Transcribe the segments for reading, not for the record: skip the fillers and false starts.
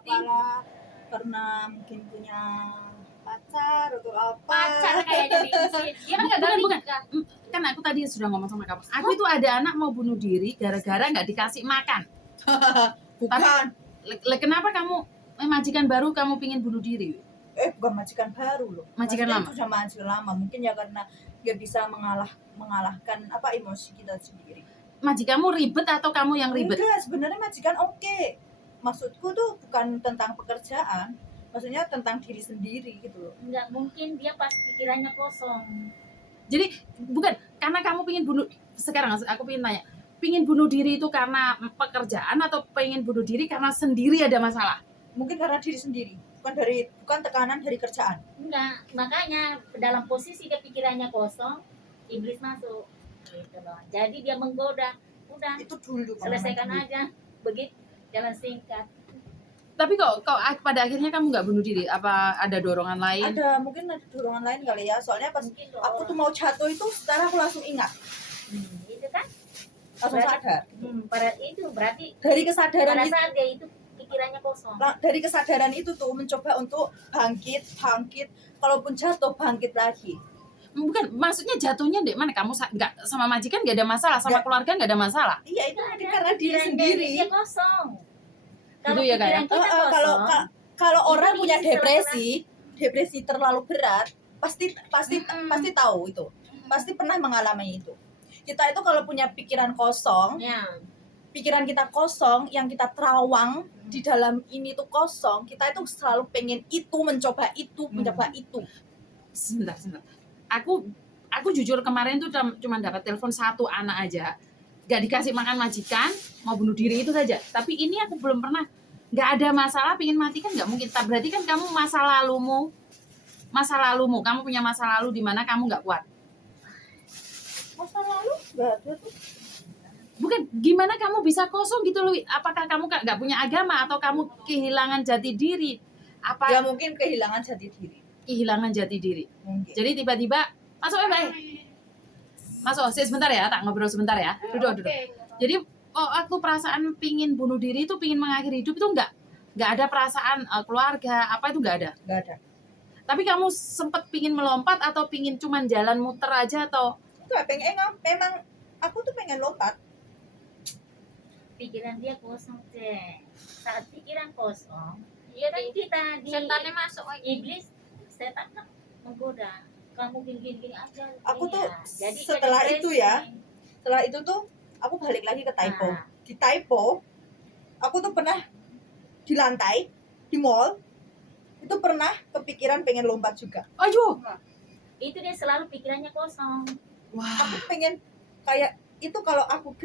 apalah, karena mungkin punya pacar atau apa. Pacar kayaknya diisi. Dia kan nggak Bukan. nikah. Kan aku tadi sudah ngomong sama kamu. Aku itu ada anak mau bunuh diri gara-gara nggak dikasih makan. Bukan. Kenapa kamu majikan baru kamu pingin bunuh diri? Bukan majikan baru loh. Majikan Maksudnya lama. Itu sama majikan lama. Mungkin ya karena dia bisa mengalahkan emosi kita sendiri. Majikanmu ribet atau kamu yang ribet? Enggak, sebenarnya majikan oke. Maksudku tuh bukan tentang pekerjaan, maksudnya tentang diri sendiri gitu loh. Nggak mungkin dia pas pikirannya kosong. Jadi bukan karena kamu pingin bunuh. Sekarang aku pingin tanya, pingin bunuh diri itu karena pekerjaan atau pengen bunuh diri karena sendiri ada masalah? Mungkin karena diri sendiri, bukan tekanan dari kerjaan. Enggak, makanya dalam posisi dia pikirannya kosong, iblis masuk gitu loh. Jadi dia menggoda, udah Itu dulu selesaikan aja, begitu jalan singkat. Tapi kok pada akhirnya kamu nggak bunuh diri? Apa ada dorongan lain? Mungkin ada dorongan lain kali ya. Soalnya pas Mungkin aku tuh mau jatuh itu, sekarang aku langsung ingat, itu kan langsung sadar. pada itu berarti Dari kesadaran pada itu, saat dia itu pikirannya kosong. dari kesadaran itu tuh mencoba untuk bangkit. Kalaupun jatuh bangkit lagi. Bukan, maksudnya jatuhnya dek mana? Kamu nggak sama majikan nggak ada masalah, sama keluarga nggak ada masalah? Iya, itu mungkin karena diri Pikiran sendiri. dia kosong. Kalau Gitu ya, Kak, ya? pikiran kita kosong, Kalau itu orang punya bisa depresi terlalu berat, pasti tahu itu. Pasti pernah mengalami itu. Kita itu kalau punya pikiran kosong, ya. pikiran kita kosong, yang kita terawang di dalam ini tuh kosong, kita itu selalu pengen itu, mencoba itu. Sebentar. Aku jujur kemarin tuh cuma dapat telepon satu anak aja, gak dikasih makan majikan, mau bunuh diri itu saja. Tapi ini aku belum pernah, nggak ada masalah, pingin mati kan nggak mungkin. Berarti kan kamu masa lalumu, kamu punya masa lalu di mana kamu nggak kuat. Masa lalu nggak ada tuh. Bukan, gimana kamu bisa kosong gitu loh? Apakah kamu nggak punya agama atau kamu kehilangan jati diri? Apa? Ya mungkin kehilangan jati diri. Kehilangan jati diri. Mungkin. Jadi tiba-tiba masuk masuk sebentar ya, tak ngobrol sebentar ya. Duduk. Jadi waktu perasaan pingin bunuh diri itu, pingin mengakhiri hidup itu nggak ada perasaan keluarga apa itu nggak ada. Nggak ada. Tapi kamu sempet pingin melompat atau pingin cuman jalan muter aja atau? Memang aku tuh pengen lompat. Pikiran dia kosong cek. Saat pikiran kosong, ya kan kita di setannya masuk lagi. iblis, setan kan menggoda. Kamu gini aja. Aku tuh jadi setelah itu tuh aku balik lagi ke Taipo. Nah. Di Taipo, aku tuh pernah di lantai di mall itu pernah kepikiran pengen lompat juga. Aduh. Itu dia selalu pikirannya kosong. Wah. Aku pengen kayak itu, kalau aku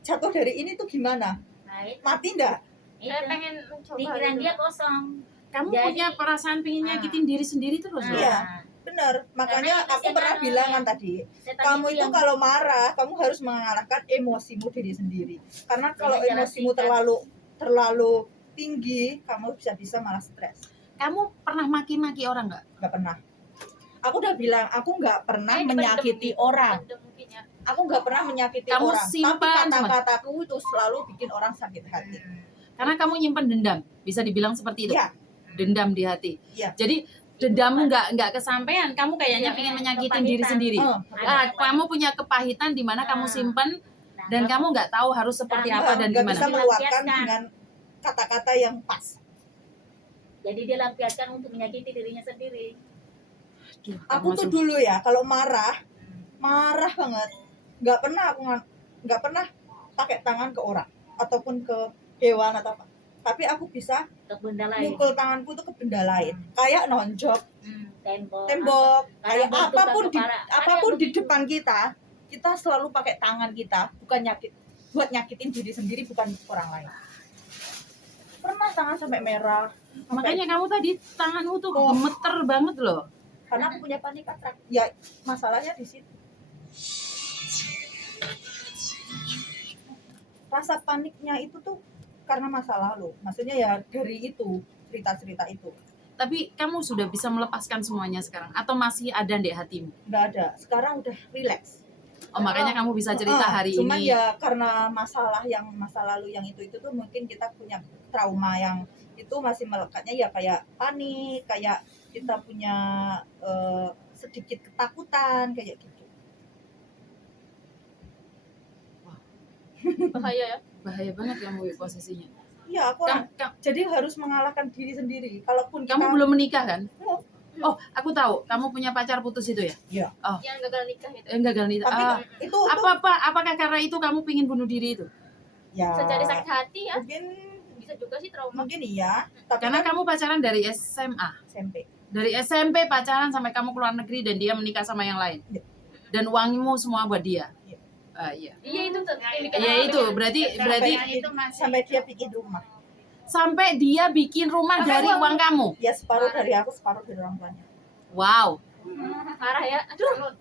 jatuh dari ini tuh gimana? Nah, itu, Mati enggak? Saya pengen mencoba pikiran gitu. dia kosong. Kamu Jadi- punya perasaan pingin nyakitin diri sendiri terus loh. Iya. Bener, makanya Karena itu aku pernah setan bilang yang- kan tadi, Setan kamu itu yang- kalau marah, kamu harus mengalahkan emosimu diri sendiri. Karena kalau Dengan jalan emosimu singkat. terlalu tinggi, kamu bisa malah stres. Kamu pernah maki-maki orang nggak? Nggak pernah. Aku udah bilang, aku nggak pernah Kayak menyakiti dipendem. orang. Dipendem mungkin ya. Aku nggak pernah menyakiti Kamu orang. Tapi simpan kata-kataku itu selalu bikin orang sakit hati. Karena kamu nyimpen dendam, bisa dibilang seperti itu. Iya. Dendam di hati. Iya. Jadi dendammu nggak kesampaian, kamu kayaknya Iya, pengen iya, menyakitin diri kepahitan. sendiri. Oh, Kamu punya kepahitan di mana kamu simpen dan kamu nggak tahu harus seperti apa dan nggak gimana. bisa meluapkan Dilampiaskan. dengan kata-kata yang pas. Jadi dia lampiaskan untuk menyakiti dirinya sendiri. Aduh, Aku kamu tuh masuk- dulu ya, kalau marah banget, nggak pernah pakai tangan ke orang ataupun ke hewan atau apa. Tapi aku bisa Ke benda lain. mukul tanganku tuh ke benda lain, kayak nonjok Tembok. kayak Kadang bentuk ke kepala. apapun Ada di yang depan kita selalu pakai tangan kita, buat nyakitin diri sendiri, bukan orang lain. Pernah tangan sampai merah, Makanya kamu tadi tanganmu tuh Oh. gemeter banget loh. karena aku punya panik attack. Ya masalahnya di situ. Rasa paniknya itu tuh karena masa lalu. Maksudnya ya dari itu, cerita-cerita itu. Tapi kamu sudah bisa melepaskan semuanya sekarang atau masih ada di hatimu? Nggak ada. Sekarang udah relax. Oh, makanya kamu bisa cerita hari cuman ini. ya karena masa lalu yang itu tuh mungkin kita punya trauma yang itu masih melekatnya ya kayak panik, kayak kita punya sedikit ketakutan kayak gitu. Bahaya ya. Bahaya banget kamu Wi, posisinya. Iya, aku jadi harus mengalahkan diri sendiri. Kalaupun Kamu kita belum menikah kan? Belum. Oh, aku tahu. Kamu punya pacar putus itu ya? Iya. Oh, Yang gagal nikah itu. gagal nih. tapi itu Apakah karena itu kamu pingin bunuh diri itu? ya Bisa jadi sakit hati ya. mungkin Bisa juga sih trauma. mungkin iya, tapi Karena kan kamu pacaran dari SMA. SMP. Dari SMP pacaran sampai kamu keluar negeri dan dia menikah sama yang lain. Iya. Dan uangmu semua buat dia. Iya. Iya. Iya itu tuh. Iya itu berarti Sampai dia bikin rumah. sampai dia bikin rumah dari uang kamu. Ya separuh dari aku, separuh dari orang tuanya. Wow. Parah ya. Aduh.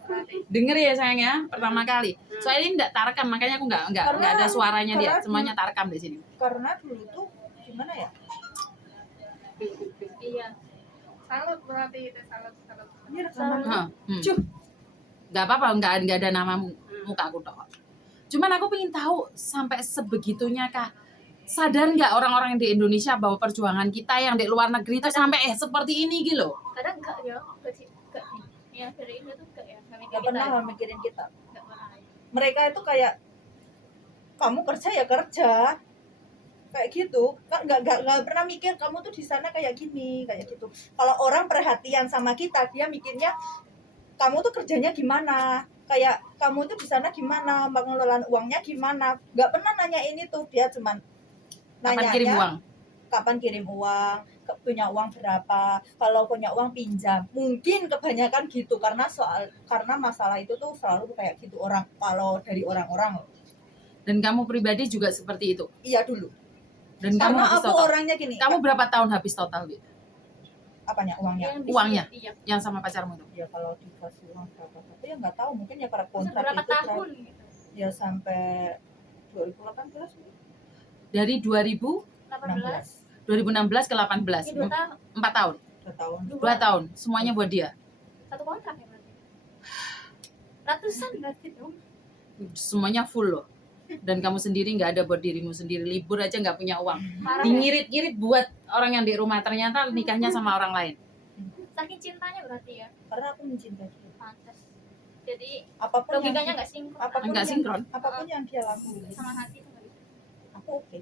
Denger ya sayang ya, pertama kali. Soalnya ini enggak tarekam, makanya aku enggak ada suaranya dia. karena- Semuanya tarekam di sini. Karena dulu tuh gimana ya? Iya. Salut berarti itu salut. Ini rekaman. Cuh. Enggak apa-apa, enggak ada nama muka aku tok. Cuman aku pengen tahu sampai sebegitunya kah sadar nggak orang-orang di Indonesia bahwa perjuangan kita yang di luar negeri itu sampai seperti ini gitu loh. Kadang enggak ya. Enggak sih. Enggak sih. Ya dari ini tuh enggak ya. Gak pernah mikirin kita. Enggak pernah. Mereka itu kayak kamu kerja ya kerja kayak gitu, kan nggak pernah mikir kamu tuh di sana kayak gini kayak gitu. Kalau orang perhatian sama kita, dia mikirnya kamu tuh kerjanya gimana, kayak kamu tuh di sana gimana, pengelolaan uangnya gimana. Nggak pernah nanya ini tuh, dia cuman Kapan kirim uang? kapan kirim uang, punya uang berapa, kalau punya uang pinjam. Mungkin kebanyakan gitu karena masalah itu tuh selalu kayak gitu orang, kalau dari orang-orang. Dan kamu pribadi juga seperti itu. Iya dulu. Dan kamu Karena habis aku total. orangnya gini. Kamu berapa tahun habis total, Bi? Apanya uangnya? Uangnya. Iya. Yang sama pacarmu itu? Ya kalau dikasih uang berapa? Tapi ya nggak tahu, mungkin ya karena Bisa kontrak berapa itu tahun gitu. ya sampai 2018 Dari 16 2016 ke 18. Ini 2 tahun. 4 tahun. 2 tahun. 2 tahun. Semuanya buat dia. Satu kontrak ya berarti. Ratusan berarti dong. Semuanya full loh. Dan kamu sendiri nggak ada buat dirimu sendiri. Libur aja nggak punya uang. Parah ya. Dingirit-ngirit buat orang yang di rumah. Ternyata nikahnya sama orang lain. Saking cintanya berarti ya. Karena aku mencintai dia. Pantas. Jadi Apapun logikanya yang enggak sinkron. Nggak sinkron. apapun yang dia lakukan, Sama hati tuh nggak bisa. aku oke.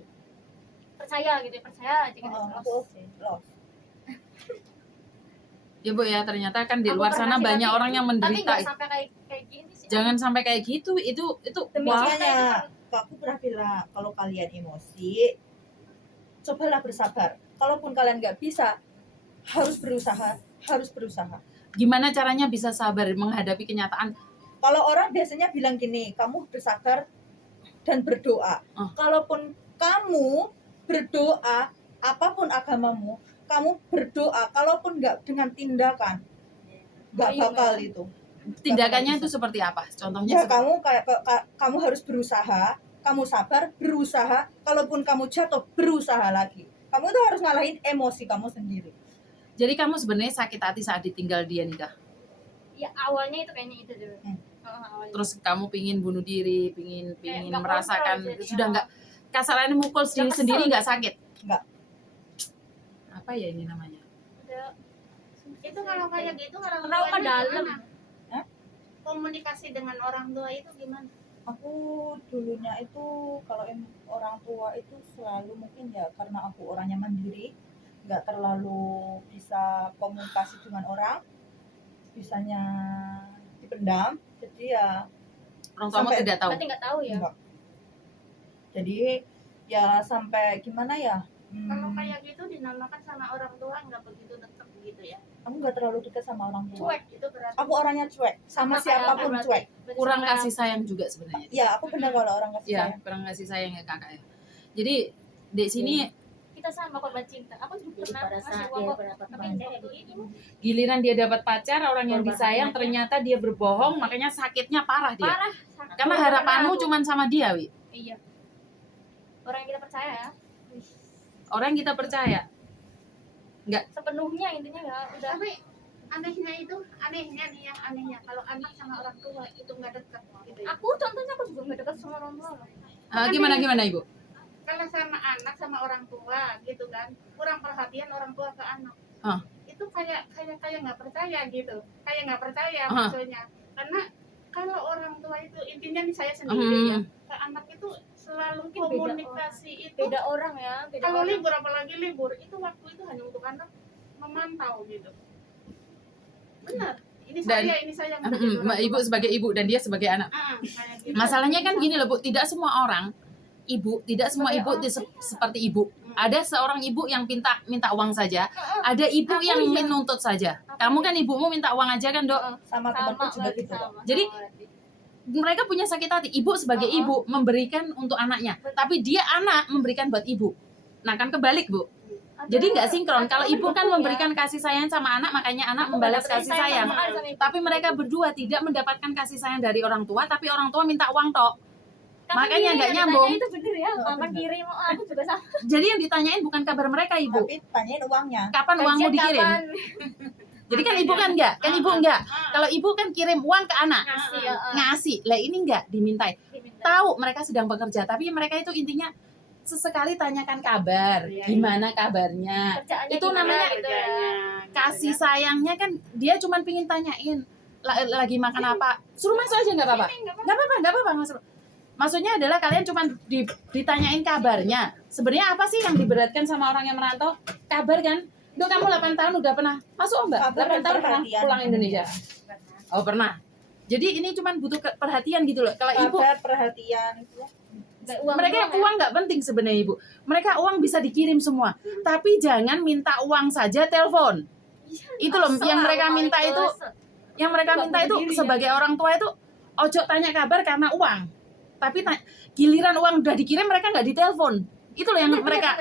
Percaya gitu ya, percaya aja gitu. Aku oke. Loh. Ya Bu ya, ternyata kan di Aku luar pernah sana sih, banyak tapi- orang yang Tapi menderita. enggak sampai kayak gini sih. Jangan sampai kayak gitu. Itu Demi wah. cinta itu kan. Makanya aku pernah bilang kalau kalian emosi, cobalah bersabar. Kalaupun kalian nggak bisa, harus berusaha. Gimana caranya bisa sabar menghadapi kenyataan? Kalau orang biasanya bilang gini, kamu bersabar dan berdoa. Oh. Kalaupun kamu berdoa, apapun agamamu, kamu berdoa, kalaupun nggak dengan tindakan, nggak Oh, iya, bakal Mbak. itu. Tindakannya Nggak itu bakal seperti apa? Contohnya bisa. Ya seperti- kamu kamu harus berusaha, kamu sabar, berusaha. Kalaupun kamu jatuh, berusaha lagi. Kamu tuh harus ngalahin emosi kamu sendiri. Jadi kamu sebenarnya sakit hati saat ditinggal dia nikah. Ya awalnya itu kayaknya itu dulu. Hmm. Awalnya. Terus kamu pingin bunuh diri, pingin nggak merasakan kontrol jadi, sudah ya. nggak kasarannya mukul sendiri kesel. sendiri nggak sakit? Nggak. Apa ya ini namanya? Udah. Itu kalau kayak gitu orang Trauma tuanya dalam. gimana? Hah? Komunikasi dengan orang tua itu gimana? Aku dulunya itu kalau orang tua itu selalu mungkin ya karena aku orangnya mandiri, nggak terlalu bisa komunikasi dengan orang, bisanya dipendam. Jadi ya Orang tuamu Sampai- tidak tahu. Berarti nggak tahu ya. enggak. Jadi ya sampai gimana ya? Kalau kayak gitu dinamakan sama orang tua nggak begitu dekat gitu ya. Aku nggak terlalu dekat sama orang tua. Cuek itu berarti. Aku orangnya cuek, sama kayak siapapun berarti. cuek. Berarti Kurang sama- kasih sayang juga sebenarnya. Ya aku benar kalau orang kasih Ya, sayang. kurang kasih sayang ya kakak ya. Jadi di sini kita sama korban cinta. Aku juga Jadi pernah pada ngasih saat uang dia kok. berapa Tapi kemarin kayak begini. giliran dia dapat pacar orang yang Korban disayang anaknya. ternyata dia berbohong, makanya sakitnya parah dia. Parah. Karena harapanmu cuma sama dia, Wi. Iya. Orang yang kita percaya ya. Orang yang kita percaya. Sepenuhnya intinya ya udah. Tapi anehnya nih ya, anehnya kalau anak sama orang tua itu nggak dekat gitu ya. Aku contohnya aku juga nggak dekat sama orang tua loh. Gimana Ibu? Kalau sama anak sama orang tua gitu kan, kurang perhatian orang tua ke anak. Ah. Itu kayak nggak percaya gitu, kayak nggak percaya Ah. maksudnya. Karena kalau orang tua itu intinya nih saya sendiri ya, ke anak itu selalu Mungkin beda komunikasi itu. Beda orang ya, beda Kalau orang. libur apalagi libur itu waktu itu hanya untuk anak memantau gitu. Benar. Ini saya yang menjadi orang Mbak Ibu tua. sebagai ibu dan dia sebagai anak. Kayak gitu. Masalahnya kan gini loh Bu, tidak semua orang ibu, tidak semua ibu seperti ibu. Ada seorang ibu yang minta uang saja, ada ibu yang menuntut saja. Kamu kan ibumu minta uang aja kan, Dok? Sama temanku juga berarti gitu kok. sama. Jadi, mereka punya sakit hati. Ibu sebagai ibu memberikan untuk anaknya, tapi dia anak memberikan buat ibu. Nah kan kebalik Bu. Jadi nggak sinkron. Kalau ibu kan memberikan kasih sayang sama anak, makanya anak membalas kasih sayang. Tapi mereka berdua tidak mendapatkan kasih sayang dari orang tua, tapi orang tua minta uang tok. Makanya nggak nyambung. Itu bener ya, mama kirim, aku juga sama. Jadi yang ditanyain bukan kabar mereka ibu. Tapi tanyain uangnya. Kapan uangmu dikirim? Kapan? Jadi kan ibu kan enggak, kan ibu enggak. Kalau ibu kan kirim uang ke anak, Ngasih ya. ngasih. Lah ini enggak dimintai. Tahu mereka sedang bekerja, tapi mereka itu intinya sesekali tanyakan kabar, gimana kabarnya. Kerjaannya Itu gimana namanya gitu ya. kasih sayangnya kan dia cuma pingin tanyain lagi makan apa. Suruh masuk aja nggak apa-apa. Nggak apa-apa masuk. Maksudnya adalah kalian cuma ditanyain kabarnya. Sebenarnya apa sih yang diberatkan sama orang yang merantau? Kabar kan? Duh, kamu 8 tahun udah pernah masuk Mbak? Kabar 8 tahun pernah perhatian. pulang Indonesia? Oh pernah. Jadi ini cuma butuh perhatian gitu loh. Kalau ibu, Kabar, perhatian gitu ya. mereka uang nggak penting sebenarnya ibu. Mereka uang bisa dikirim semua. Tapi jangan minta uang saja telepon. Itu loh yang mereka minta itu. Yang mereka minta itu sebagai orang tua itu ojo tanya kabar karena uang. Tapi giliran uang udah dikirim mereka nggak ditelepon. Itu loh yang mereka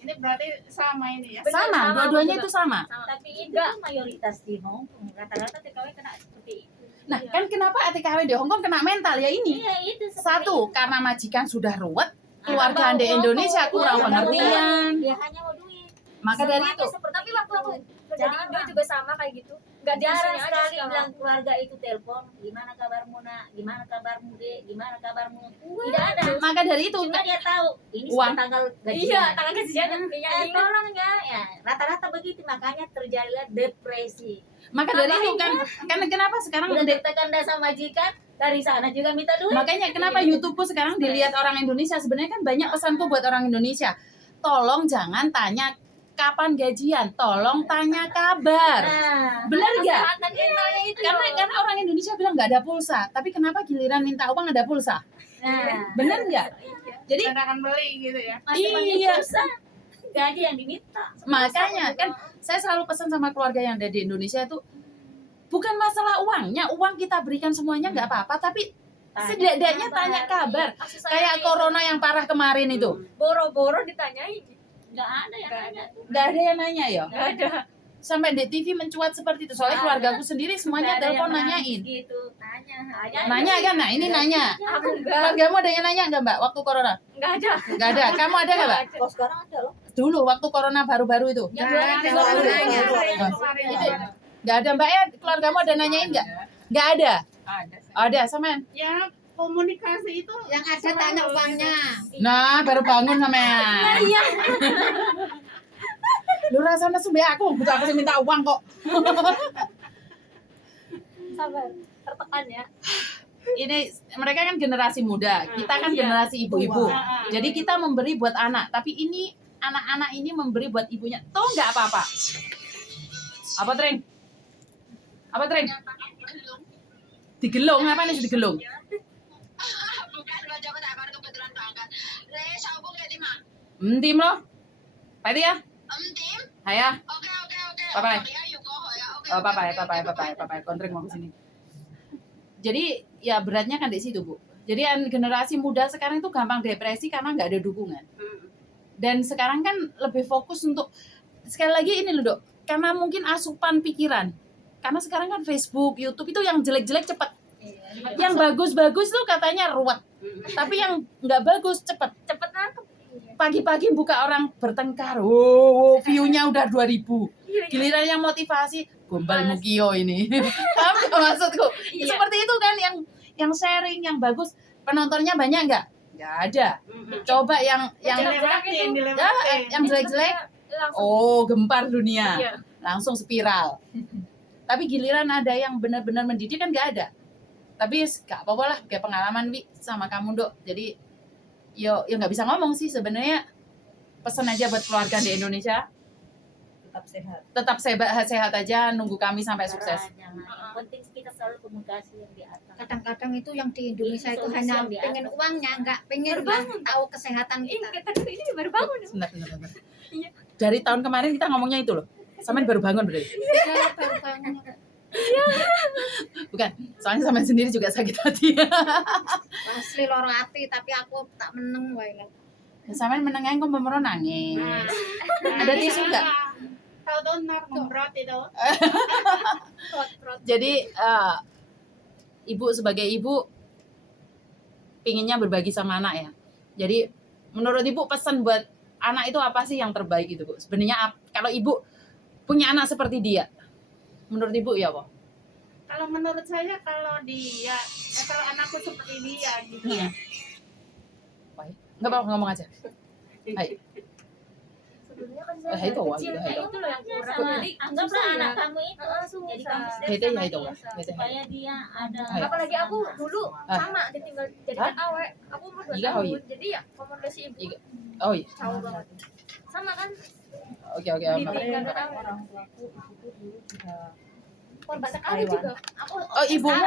Ini berarti sama ini ya. sama, dua-duanya itu sama. Tapi itu mayoritas di Hongkong. Rata-rata TKW kena seperti itu. Nah, kan kenapa ATKW di Hongkong kena mental ya ini? Iya, itu seperti Satu, karena majikan sudah ruwet, keluarga di Indonesia kurang pengertian. Dia hanya mau duit. Maka dari itu, Tapi waktu aku kerja di Indo juga sama kayak gitu. Gak di Jarang sini aja sekali sekarang. bilang keluarga itu telepon, gimana kabarmu nak, gimana kabarmu dek, gimana kabarmu. Tidak ada. maka dari itu Cuma dia tahu ini Uang. sudah tanggal gajian. Iya, tangan gajian kayaknya Tolong ya, rata-rata begitu makanya terjadilah depresi. maka dari itu kan kenapa sekarang Udah ditekan dasar majikan dari sana juga minta duit. makanya kenapa YouTubeku sekarang dilihat orang Indonesia. Sebenarnya kan banyak pesanku buat orang Indonesia. Tolong jangan tanya kapan gajian, tolong tanya kabar. Nah, Benar nggak? kesehatan mentalnya itu. Karena orang Indonesia bilang nggak ada pulsa, tapi kenapa giliran minta uang ada pulsa? nah, Benar nggak? Jadi Dan akan beli gitu ya. masih pakai Iya. pulsa. Gaji yang diminta. makanya kan saya selalu pesan sama keluarga yang ada di Indonesia itu bukan masalah uangnya, uang kita berikan semuanya nggak apa-apa, tapi setidaknya tanya kabar. Kasih Kayak sayang corona yang parah kemarin itu, boro-boro ditanyain. Nggak ada yang nanya. nggak ada yang nanya ya. Gak ada. Sampai di TV mencuat seperti itu. Soalnya keluargaku sendiri semuanya Nggak ada telepon yang nanyain. Gitu, tanya. Nanya kan? Nah ini nanya. Aku enggak. Keluargamu ada yang nanya nggak Mbak waktu corona? Enggak ada. Nggak ada. Kamu ada nggak Mbak? Kalau sekarang ada loh. Dulu waktu corona baru-baru itu. Yang Nggak dua ada yang yang lalu. lalu. Kemarin Itu nggak ada Mbak ya? Keluargamu ada nanyain nggak? Nggak ada. Ada sama. ya komunikasi itu Yang ada tanya uangnya. Nah baru bangun sama. Iya. Lu rasanya sumbe aku butuh aku sih minta uang kok. Sabar. Tertekan ya. Ini mereka kan generasi muda, kita kan Iya. generasi ibu-ibu. Ah, ah. Jadi kita memberi buat anak, tapi ini anak-anak ini memberi buat ibunya. Tahu nggak apa-apa? Apa Tring? Apa Tring? Digelung apa nih digelung? Bukan lo coba tak baru kebetulan berangkat. Le, sabung ya Tima. Tim loh. Pati ya? Tim. Hayah. Oke. Bye-bye. Ya, yuk kok ya. Oke. Oh, bye-bye. Kontring mau kesini. Jadi ya beratnya kan di situ Bu. Jadi generasi muda sekarang itu gampang depresi karena nggak ada dukungan. Dan sekarang kan lebih fokus untuk sekali lagi ini loh Dok, karena mungkin asupan pikiran. Karena sekarang kan Facebook, YouTube itu yang jelek-jelek cepet. Yang bagus-bagus tuh katanya ruwet. Tapi yang nggak bagus cepet. Cepet nangkep. pagi-pagi buka orang bertengkar. Wow, view-nya udah 2000. Giliran yang motivasi, gombal Mukio ini. Paham nggak maksudku? Iya. Seperti itu kan yang sharing yang bagus, penontonnya banyak nggak? Nggak ada. Coba yang Dilewatin, ya, yang jelek-jelek, langsung oh gempar dunia. Iya. Langsung spiral. Tapi giliran ada yang benar-benar mendidik kan nggak ada. Tapi gak apa-apa lah, kayak pengalaman Wi sama kamu Dok. Jadi yo nggak bisa ngomong sih sebenarnya. Pesan aja buat keluarga di Indonesia, Tetap sehat. tetap sehat aja, nunggu kami sampai sukses. Jangan. Yang penting kita selalu komunikasi yang di atas. Kadang-kadang itu yang di Indonesia Ini itu solusi hanya yang di pengen atas. uangnya, nggak pengen Berbangun. tahu kesehatan ini kita. kita ini baru bangun. Bentar. Dari tahun kemarin kita ngomongnya itu loh. Sampean baru bangun berarti. Iya, baru bangun. Bukan, soalnya sampean sendiri juga sakit hati. Asli loro hati, tapi aku tak meneng wae. Sampean menengah kok memero nangis. Ada tisu nggak? Tahu tuh ngembrot itu. Jadi ibu sebagai ibu pinginnya berbagi sama anak ya. Jadi menurut ibu pesan buat anak itu apa sih yang terbaik itu Bu? Sebenarnya kalau ibu punya anak seperti dia, menurut ibu ya apa? Kalau menurut saya kalau dia, ya kalau anakku seperti dia gitu. Nggak apa-apa ngomong aja. Ayo. Sebelumnya kan Eh, itu, kecil, itu. kayak itu loh yang kurang. Sama, Jadi anggaplah susah anak ya. kamu itu jadi kamu Susah. step Itu ya sama itu, dia, itu. supaya dia ada Ayo. Apalagi aku dulu Ah. sama ditinggal jadikan awe. Aku umur 2 Iya, oh tahun. iya. Jadi ya komunikasi ibu Iya. Oh iya. jauh banget. Sama kan Oke aman. ditinggal Orang awe. orang tuaku itu dulu juga Korban sekali Taiwan. juga. Aku Oh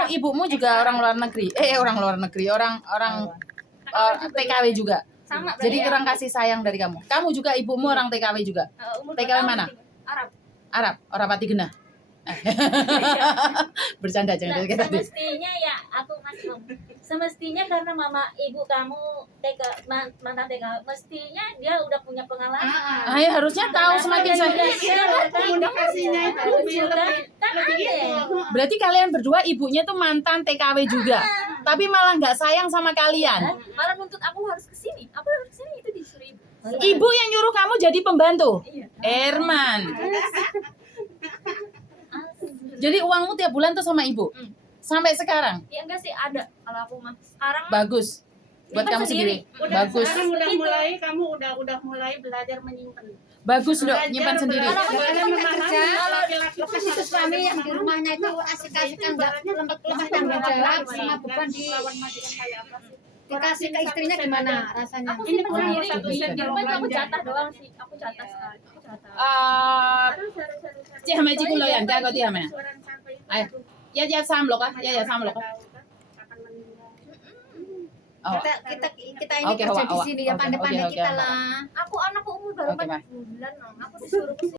ibumu juga orang luar negeri. Orang luar negeri, orang TKW juga. sama Jadi berarti kurang kasih sayang dari kamu. Kamu juga ibumu orang TKW juga. umur TKW 2 tahun mana? ditinggal. Arab. Arab, orang pati genah. Bercanda jangan Nah, kayak tadi. semestinya ya aku masih semestinya karena mama ibu kamu mantan TK mestinya dia udah punya pengalaman. Ah, ya harusnya tahu semakin Komunikasinya itu lebih kan gitu. ada. Berarti kalian berdua ibunya tuh mantan TKW juga. Tapi malah nggak sayang sama kalian. Malah nuntut aku harus kesini. Aku harus kesini itu disuruh ibu. Ibu yang nyuruh kamu jadi pembantu. Iya. Herman. Jadi uangmu tiap bulan tuh sama ibu. Sampai sekarang. Ya enggak sih ada kalau aku mah. Sekarang Bagus. Buat Nyimpan kamu sendiri. Udah Bagus. sekarang udah Itu. mulai kamu udah mulai belajar menyimpan. Bagus dok, Belajar nyimpan sendiri. belajar Kalau aku memahami kerja, laki-laki lepas itu suami yang di rumahnya itu asik-asikan nggak lepas tanggung jawab sama beban dikasih ke istrinya gimana rasanya? aku Ini sih kurang sendiri satu di sen di kalau rumah itu aku belanja. jatah doang sih. Aku jatah sekali. Aku jatah. Cih hame ciku lo yan, jago ti hame. Ayo. Ya sam lo kah? Ya sam lo kah? Oh. Kita ini Oke, kerja Wak, di Wak. sini ya Oke, pandai-pandai oke, kita oke. lah. Aku anakku umur baru Oke, 4 Pak. bulan. Aku disuruh kesini.